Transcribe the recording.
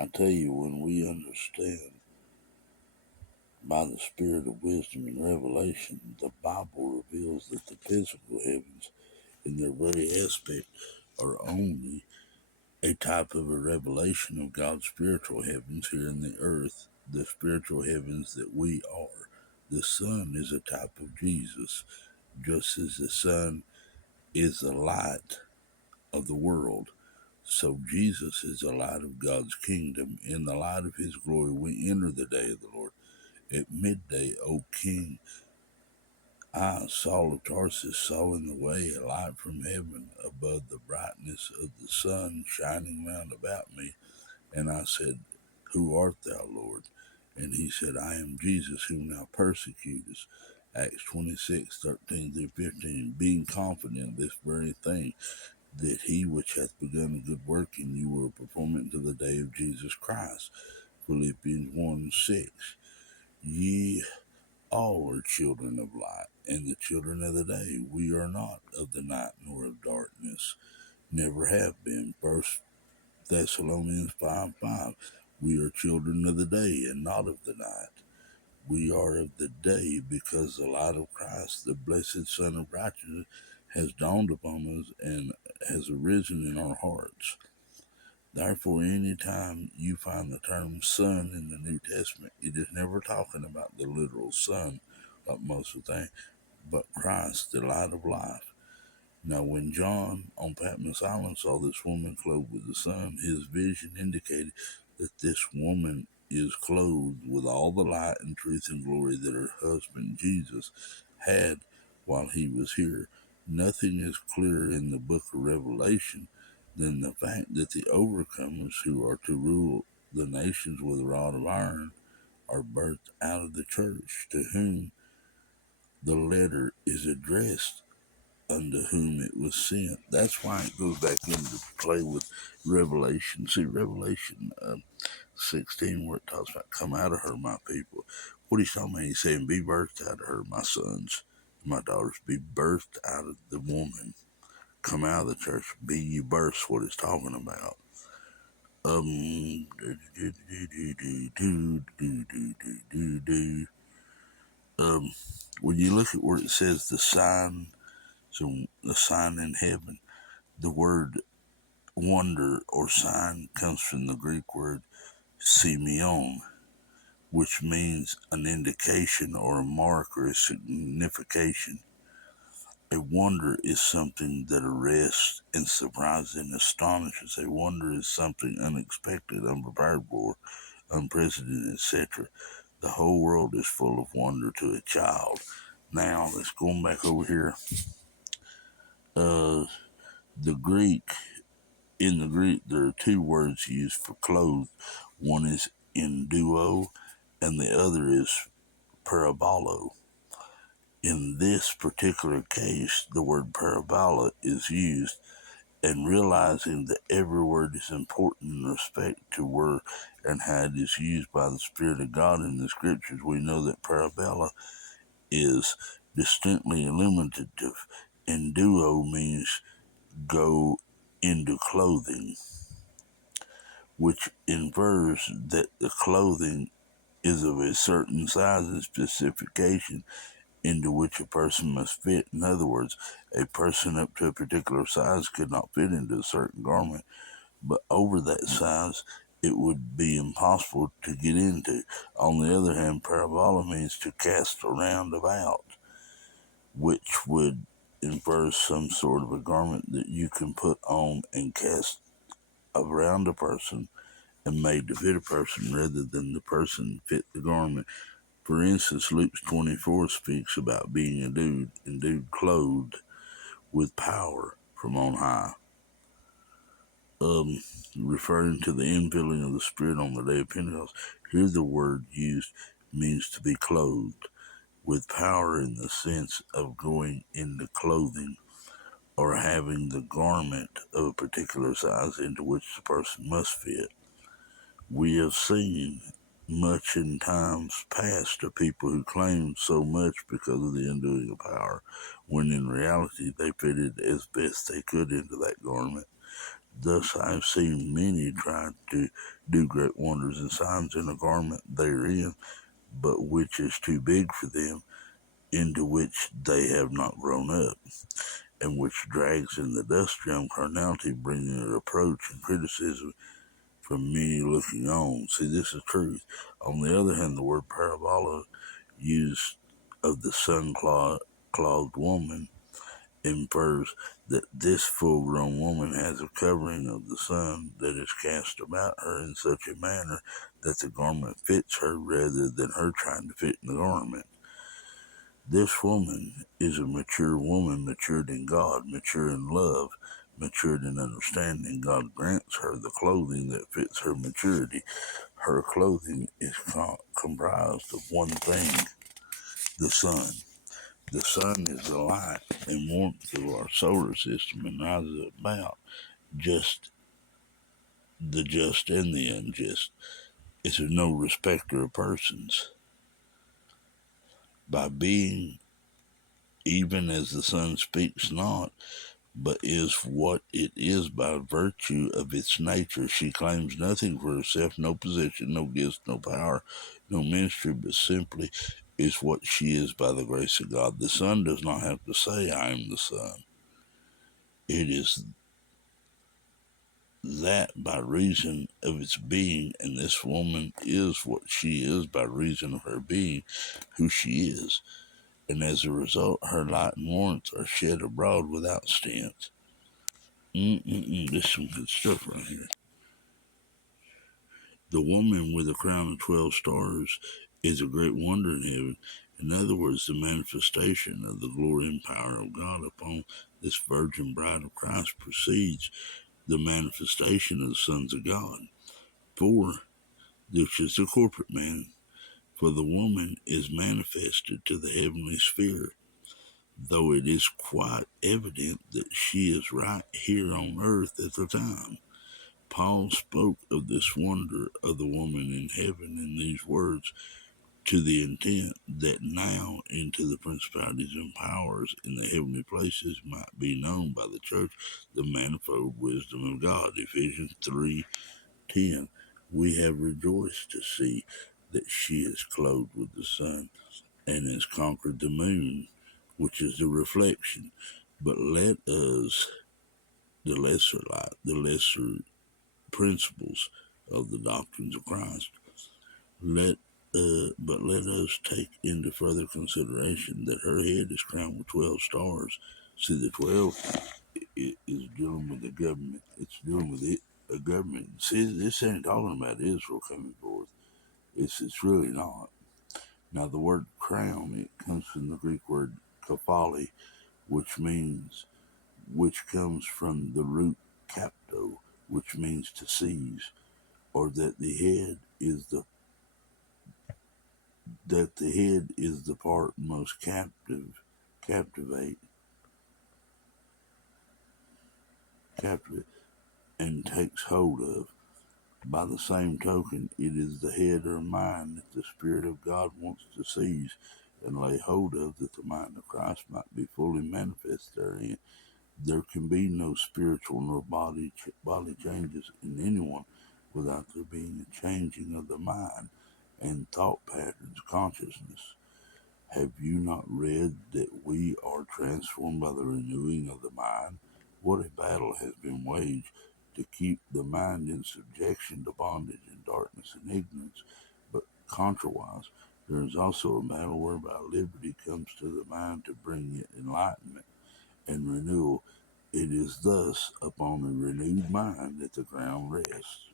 I tell you, when we understand by the spirit of wisdom and revelation, the Bible reveals that the physical heavens, in their very aspect, are only a type of a revelation of God's spiritual heavens here in the earth, the spiritual heavens that we are. The sun is a type of Jesus, just as the sun is the light of the world. So Jesus is the light of God's kingdom. In the light of his glory, we enter the day of the Lord. At midday, O King, I, Saul of Tarsus, saw in the way a light from heaven above the brightness of the sun shining round about me. And I said, Who art thou, Lord? And he said, I am Jesus, whom thou persecutest. Acts 26:13-15, being confident of this very thing, that he which hath begun a good work in you will perform it until the day of Jesus Christ. Philippians 1:6, ye all are children of light, and the children of the day. We are not of the night nor of darkness, never have been. 1 Thessalonians 5:5. We are children of the day and not of the night. We are of the day because the light of Christ, the blessed Son of righteousness, has dawned upon us and has arisen in our hearts. Therefore, any time you find the term son in the New Testament, it is never talking about the literal sun, like most of the time, but Christ, the light of life. Now, when John on Patmos Island saw this woman clothed with the sun, his vision indicated that this woman is clothed with all the light and truth and glory that her husband Jesus had while he was here. Nothing is clearer in the book of Revelation than the fact that the overcomers who are to rule the nations with a rod of iron are birthed out of the church, to whom the letter is addressed, unto whom it was sent. That's why it goes back into play with Revelation. See, Revelation 16, where it talks about come out of her, my people. What he's talking about, he's saying, be birthed out of her, my sons, my daughters, be birthed out of the woman. Come out of the church, be ye births, what it's talking about. Um, when you look at where it says the sign, so the sign in heaven, the word wonder or sign comes from the Greek word semeion, which means an indication or a mark or a signification. A wonder is something that arrests and surprises and astonishes. A wonder is something unexpected, unprepared for, unprecedented, etc. The whole world is full of wonder to a child. Now, let's go back over here. The Greek, in the Greek, there are two words used for clothed. One is enduo, and the other is parabolo. In this particular case, the word parabola is used, and realizing that every word is important in respect to where and how it is used by the Spirit of God in the Scriptures, we know that parabola is distinctly illuminative, and duo means go into clothing, which infers that the clothing is of a certain size and specification into which a person must fit. In other words, a person up to a particular size could not fit into a certain garment, but over that size, it would be impossible to get into. On the other hand, parabola means to cast around about, which would infer some sort of a garment that you can put on and cast around a person and made to fit a person rather than the person fit the garment. For instance, Luke 24 speaks about being endued clothed with power from on high, referring to the infilling of the Spirit on the day of Pentecost. Here the word used means to be clothed with power in the sense of going into clothing or having the garment of a particular size into which the person must fit. We have seen much in times past of people who claimed so much because of the undoing of power, when in reality they fitted as best they could into that garment. Thus I have seen many try to do great wonders and signs in a garment therein, but which is too big for them, into which they have not grown up, and which drags in the dust realm carnality, bringing a reproach and criticism from many looking on. See, this is truth. On the other hand, the word parabola, used of the sun-clothed woman, infers that this full-grown woman has a covering of the sun that is cast about her in such a manner that the garment fits her rather than her trying to fit in the garment. This woman is a mature woman, matured in God, mature in love, matured in understanding. God grants her the clothing that fits her maturity. Her clothing is comprised of one thing: the sun. The sun is the light and warmth of our solar system and rises about just the just and the unjust. It's a no respecter of persons. By being even as the sun speaks not, but is what it is by virtue of its nature. She claims nothing for herself, no position, no gifts, no power, no ministry, but simply is what she is by the grace of God. The sun does not have to say, I am the sun. It is that by reason of its being, and this woman is what she is by reason of her being who she is. And as a result, her light and warmth are shed abroad without stint. This is some good stuff right here. The woman with a crown of 12 stars is a great wonder in heaven. In other words, the manifestation of the glory and power of God upon this virgin bride of Christ precedes the manifestation of the sons of God. For this is the corporate man. For the woman is manifested to the heavenly sphere, though it is quite evident that she is right here on earth at the time. Paul spoke of this wonder of the woman in heaven in these words, to the intent that now into the principalities and powers in the heavenly places might be known by the church the manifold wisdom of God. Ephesians 3:10. We have rejoiced to see that she is clothed with the sun and has conquered the moon, which is the reflection. But let us, the lesser light, the lesser principles of the doctrines of Christ, but let us take into further consideration that her head is crowned with 12 stars. See, the 12 is dealing with the government. It's dealing with it, a government. See, this ain't talking about Israel coming forth. It's really not. Now, the word crown, it comes from the Greek word kephali, which comes from the root capto, which means to seize, or that the head is the part most captivate, and takes hold of. By the same token, it is the head or mind that the Spirit of God wants to seize and lay hold of, that the mind of Christ might be fully manifest therein. There can be no spiritual nor body changes in anyone without there being a changing of the mind and thought patterns, consciousness. Have you not read that we are transformed by the renewing of the mind? What a battle has been waged to keep the mind in subjection to bondage and darkness and ignorance. But contrawise, there is also a battle whereby liberty comes to the mind to bring it enlightenment and renewal. It is thus upon a renewed mind that the ground rests.